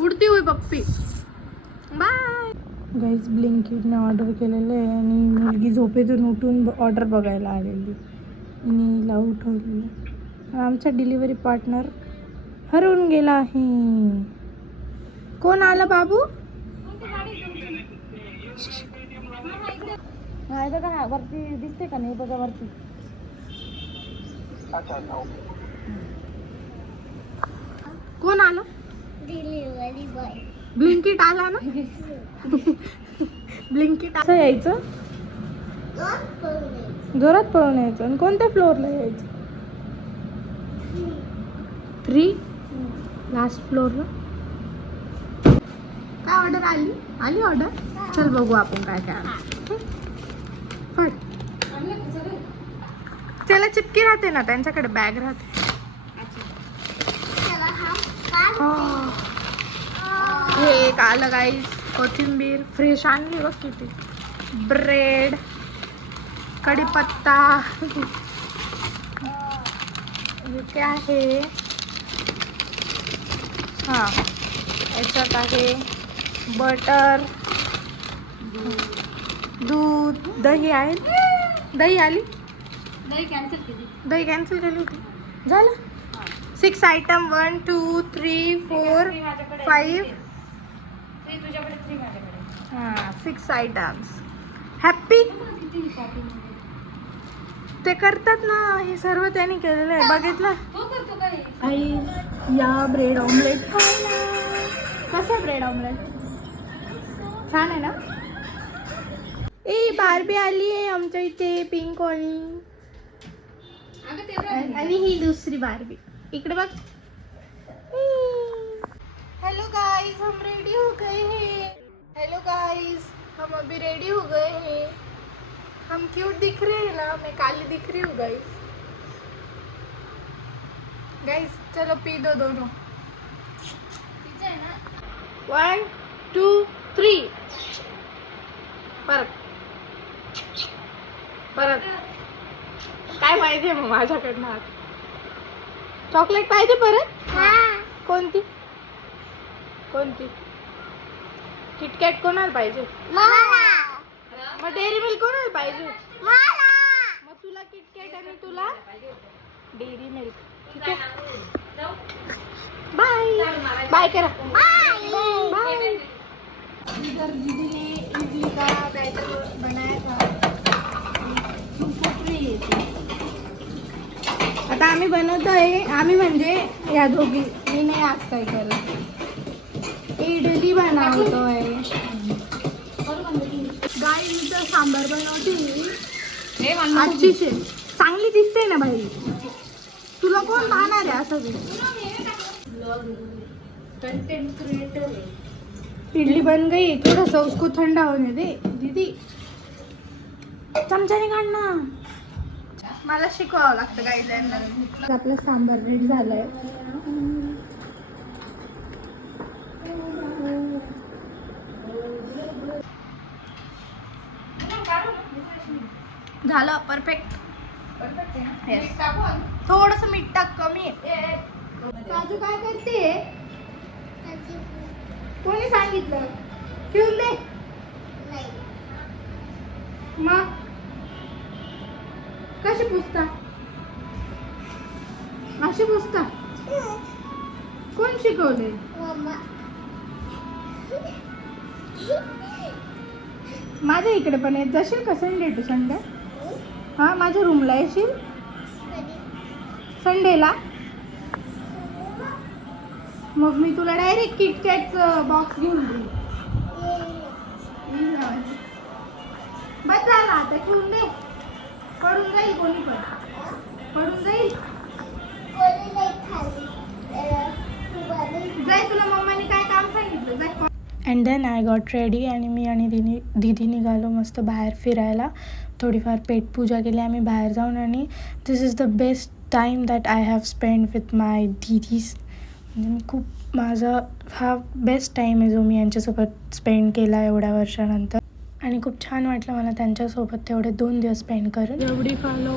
उडती हुई पप्पी. Bye guys. ब्लिंकिटने ऑर्डर केलेलं आहे आणि मुलगी झोपेतून उठून ऑर्डर बघायला आलेली आणि हिला उठवलेलं. आमचा डिलिव्हरी पार्टनर हरवून गेला आहे. कोण आलं बाबू? बघा वरती दिसते का नाही? बघा वरती. कोण आलं? Delivery boy. ब्लिंकिट आला ना. ब्लिंकिट असं यायचं, जोरात पळून यायचं. आणि कोणत्या फ्लोअरला यायचं? 3 लास्ट फ्लोअरला. काय ऑर्डर आली? आली ऑर्डर. चल बघू आपण काय काय आलं. फट. त्याला चिपकी राहते ना, त्यांच्याकडे बॅग राहते. हे एक आलं गाईस. कोथिंबीर फ्रेश आणली बघ किती. ब्रेड, कढीपत्ता. हे काय आहे? हां, याच्यात आहे बटर, दूध, दही आहे. दही आली. दही कॅन्सल केली होती. झालं. 6 आयटम. 1 2 3 4 5. हां, 6 आयटम्स. हॅप्पी. ते करतात ना, हे सर्व त्यांनी केलेलं आहे. बघितलं आई. या ब्रेड ऑमलेट खायला. कसं आहे ब्रेड ऑमलेट? छान आहे ना. ए बार्बी आली आहे आमच्या इथे. पिंक वाली. आणि ही दुसरी बार्बी. इकडे बघ. हेलो गाइस, हम रेडी हो गए हैं. हेलो गाइस, हम अभी रेडी हो गए हैं. हम क्यूट दिख रहे हैं ना? मैं काली दिख रही हूँ गाइस. गाइस चलो पी दो दोनों. 1 2 3. परत परत. काय पाहिजे मग माझ्याकडनं? चॉकलेट पाहिजे परत? कोणती कोणती? किटकॅट कोणाला पाहिजे? मग डेअरी मिल्क कोणाला पाहिजे? मग तुला किटकॅट आणि तुला डेअरी मिल्क. ठीक आहे. बाय बाय करा. बाय. इधर दीदी ने इडली का बैटर बनाया था. आता आम्ही बनवतोय. आम्ही म्हणजे या दोघी. मी नाही आज काय करत. इडली बनवतोय. गाय इथं सांबार बनवते. आजची चांगली दिसते ना बाई. तुला कोण पाहणार आहे असं? Content creator. इडली बन गई. थोडंसं उसको थंडा होने दे दीदी. चमच्याने काढ ना. मला शिकवावं लागतं गाईड्यांना. आपलं सांबार रेडी झालंय. झालं. परफेक्ट. थोडस मीठ टाक. कमी आहे. काजू काय करते? कोणी सांगितलं? ठेवून दे. मग कशी पुसता? अशी पुसता? कोण शिकवले? माझ्या इकडे पण येत जाशील का संडे टू संडे? हा, माझ्या रूमला येशील संडेला? मग मी तुला डायरेक्ट किटकॅटचं बॉक्स घेऊन देईन. बस झाला. आता ठेवून दे. पडून जाईल. कोणी पण पडून जाईल. जाय. तुला मम्माने काय काम सांगितलं? जाय. And then I got ready. आणि मी आणि दीदी निघालो मस्त बाहेर फिरायला. थोडीफार पेटपूजा केली आम्ही बाहेर जाऊन. आणि this is the best time that I have spend with my didis. म्हणजे मी खूप माझा हा बेस्ट टाईम आहे जो मी यांच्यासोबत स्पेंड केला एवढ्या वर्षानंतर. आणि खूप छान वाटलं मला त्यांच्यासोबत तेवढे 2 दिवस स्पेंड करून. एवढी फॉलो.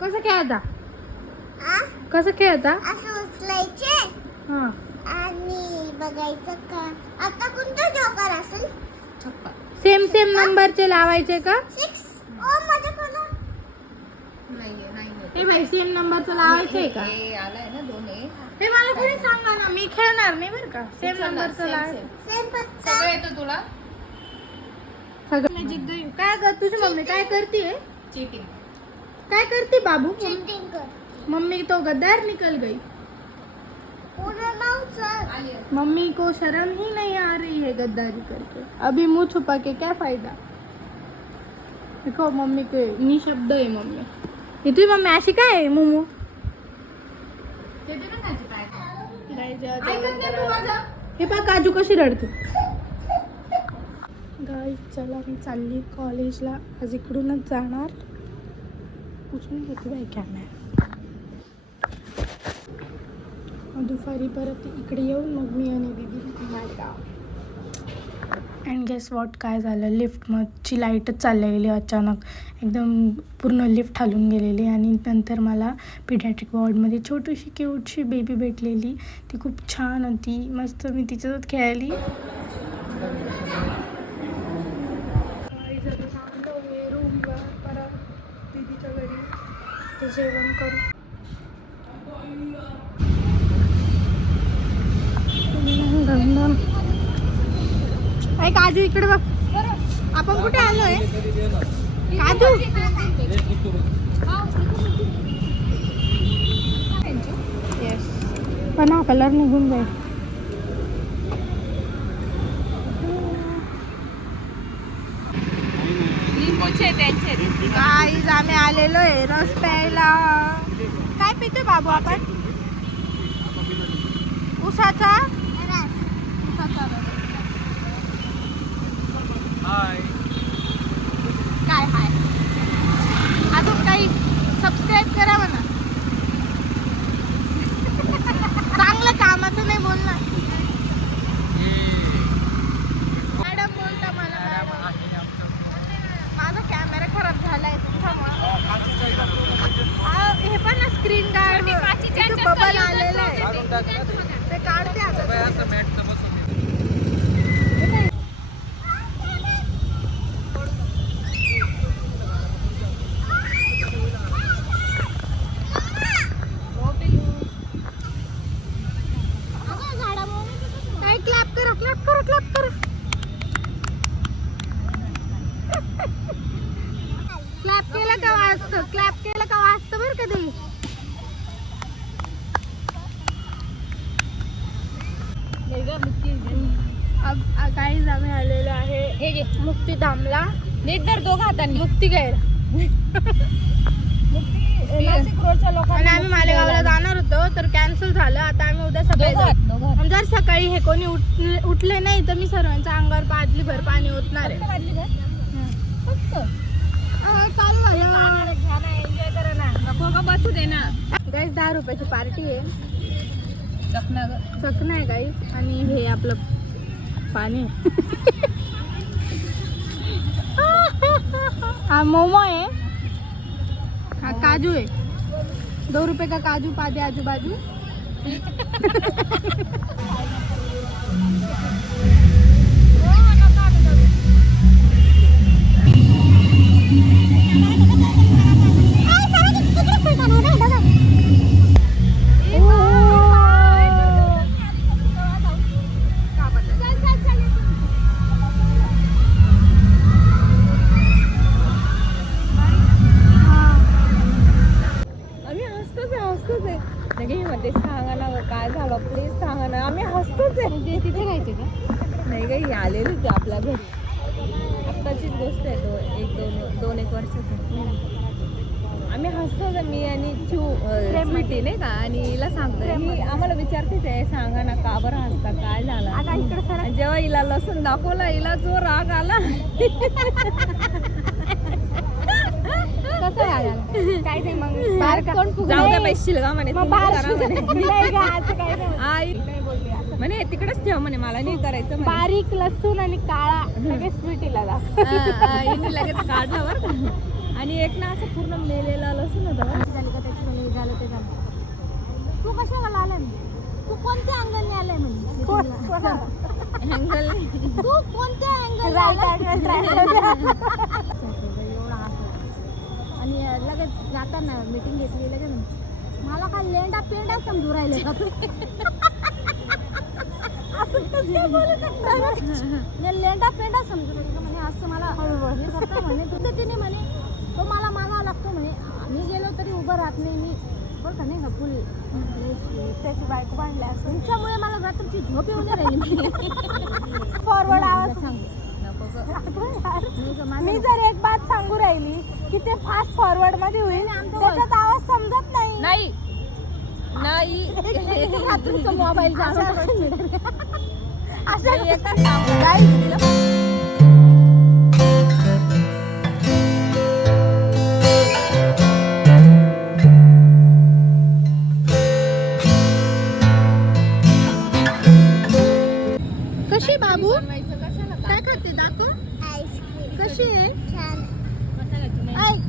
कसं खेळता? कसं खेळता? असं उचलायचे हां. आणि बघायचं का आता कोणता जोकर असेल सेम सेम नंबरचे लावायचे का 6 ओ माझ्याकडे हे भाई सेम नंबरचं लावायचंय का आलाय ना 2 हे मला कोणी सांगा ना मी खेळणार नाही बरं का सेम नंबरचं लावायचं सेम पत्ता सगळं येतं तुला सगळं जिद्द काय कर तुझी मम्मी काय करते चीटिंग काय करती बाबू चीटिंग कर मम्मी तो गद्दार निकल गई पूरा नाव चल आली मम्मी को शर्म ही नहीं आ रही है गद्दारी करके अभी मुंह छुपा के क्या फायदा देखो मम्मी के निशब्द आहे मम्मी हे तुझी मम्मी अशी काय आहे मुमू हे पहा काजू कशी रडते गाईज चला मी चालली कॉलेजला आज इकडूनच जाणार उचलून घेते बाई कॅमेरा दुपारी परत इकडे येऊन मग मी आणि दीदी माझ्या अँड गेस वॉट काय झालं लिफ्टमधची लाईटच चालल्या गेली अचानक एकदम पूर्ण लिफ्ट हलून गेलेली आणि नंतर मला पिडियाट्रिक वॉर्डमध्ये छोटीशी क्यूटशी बेबी भेटलेली ती खूप छान होती मस्त मी तिच्यासोबत खेळली रूमला परत दीदीच्या घरी ते जेवण करू ऐ काजू इकडे बघ आपण कुठे आलोय काजू येस पण हा कलर निघून जाईल गाईज आम्ही आलेलो आहे रस प्यायला काय पितो बाबू आपण उसाचा काय हाय अजून काही सबस्क्राईब करा म्हणा चांगलं कामाचं नाही बोलणार मॅडम बोलता मला माझा कॅमेरा खराब झालाय हे पण ना स्क्रीन गार्ड बबल आलेलं आहे ते काढते आता क्लॅप केलं का वाजतं क्लॅप केलं का वाजतं बरं कधी काही आम्ही आलेलो आहे मुक्तीधामला नीट धर दोघं हातांनी मुक्ती घ्यायला नाशिक रोडच्या आणि लोकांना आम्ही मालेगावला जाणार होतो तर कॅन्सल झालं आता आम्ही उद्या सकाळी जाऊ. आणि जर सकाळी हे कोणी उठले नाही तर मी सर्वांच्या अंगावर बादली भर पाणी ओतणार आहे चालू झालं एन्जॉय करा ना नको का बसू दे ना गाईस 10 रुपयाची पार्टी आहे चकना चकना आहे गाईस आणि हे आपलं पाणी हा मोमो आहे हा काजू आहे 2 रुपये का काजू पादे आजू बाजू सांगा ना काय झालं प्लीज सांगा ना आम्ही हसतोच आहे तिथे राहायचे का नाही काही आलेली होती आपल्या घरी आत्ताचीच गोष्ट आहे तो 1-2 वर्षाची आम्ही हसतोच मी आणि स्वीटी नाही का आणि हिला सांगतो ही आम्हाला विचारतेच आहे सांगा ना का बरं हसता काय झालं आता इकडे सर जेव्हा हिला लसूण दाखवला हिला जो राग आला कसं आहे काय नाही मग बाहेर कोण जाऊ द्या पैसे शिलगा म्हणे मग तुम्ही बाहेर करा म्हणे. नाही का असं काही नाही आई म्हणे तिकडेच ठेव म्हणे मला नाही करायचं म्हणे. बारीक लसूण आणि काळा लगेच स्वीटीला हिने लगेच काढलं बरं का आणि एक ना असं पूर्ण मेलेला लसूण होता बरं. झालं का त्याच्यामध्ये झालं ते झालं तू कशाला आलाय तू कोणत्या अंगाने आलाय म्हणजे अँगल तू कोणत्या अँगल आणि लगेच जाताना मीटिंग घेतली लगेच मला काय लेंडा पेंडा समजू राहिले का तू असं कसं बोलू शकता ना? मी लेंडा पेंडा समजू राहिले का म्हणे असं मला हे करता म्हणे तुझं तिने म्हणे तो मला मागावा लागतो म्हणे मी गेलो तरी उभं राहत नाही मी बरं का नाही का फुल त्याची बायको बांधल्या असं तुमच्यामुळे मला रात्रीची झोप येऊन राहिली फॉरवर्ड आवाज सांगतो मी जर एक बात सांगू राहिली की ते फास्ट फॉरवर्ड मध्ये होईल त्याच्यात आवाज समजत नाही नाही रात्रीचा मोबाईल असं एकच सांगू. कशी बाबू बनवायचं कशाला काय खाते दाखव आईस्क्रीम कशी आहे छान ऐक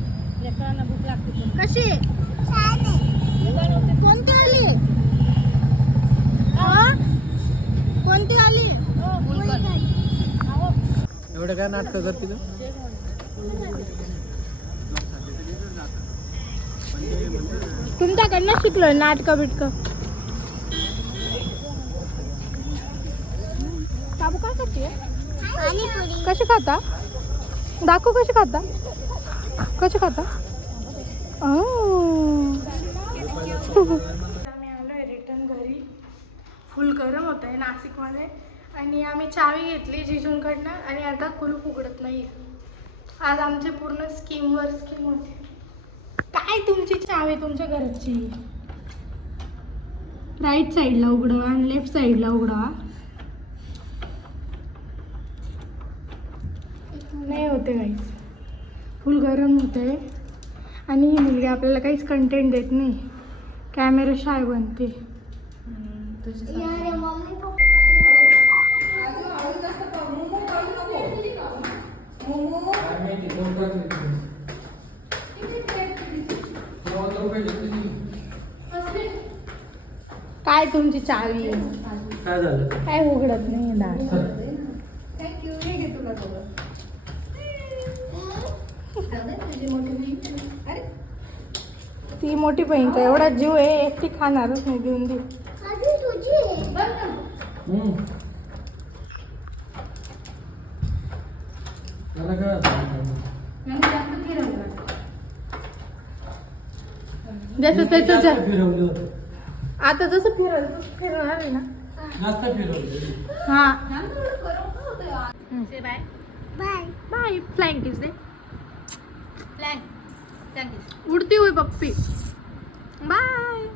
भूक लागते कशी आहे छान आहे कोणती आली हा? कोणती आली एवढं काय नाटकं करते तू तुमच्याकडनं शिकलोय नाटक बिटक बाबू काय करते पाणीपुरी कशी खाता दाखव कशी खाता आम्ही आलोय रिटर्न घरी. फुल गरम होत आहे नाशिकमध्ये आणि आम्ही चावी घेतली जिजूंकडनं आणि आता कुलूप उघडत नाही. आज आमची पूर्ण स्कीमवर स्कीम होती. काय तुमची चावी तुमच्या घरची राईट साईडला उघडवा आणि लेफ्ट साईडला उघडवा. नाही होते काहीच. फुल गरम होते आणि ही मुलगी आपल्याला काहीच कंटेंट देत नाही. कॅमेरा शाय बनते. यार मम्मी काय तुमची चावी काय झालं काय उघडत नाही दार. ती मोठी बहीणचा एवढा जीव आहे एकटी खाणारच नाही देऊन दे. आधी तुझी आहे. मला काय जसं त्याचं फिरवली होतं आता जसं फिरणार आहे ना. जास्त फिरवली हा bye bye bye. Flying kiss दे. फ्लॅग उडती हुई पप्पी. बाय.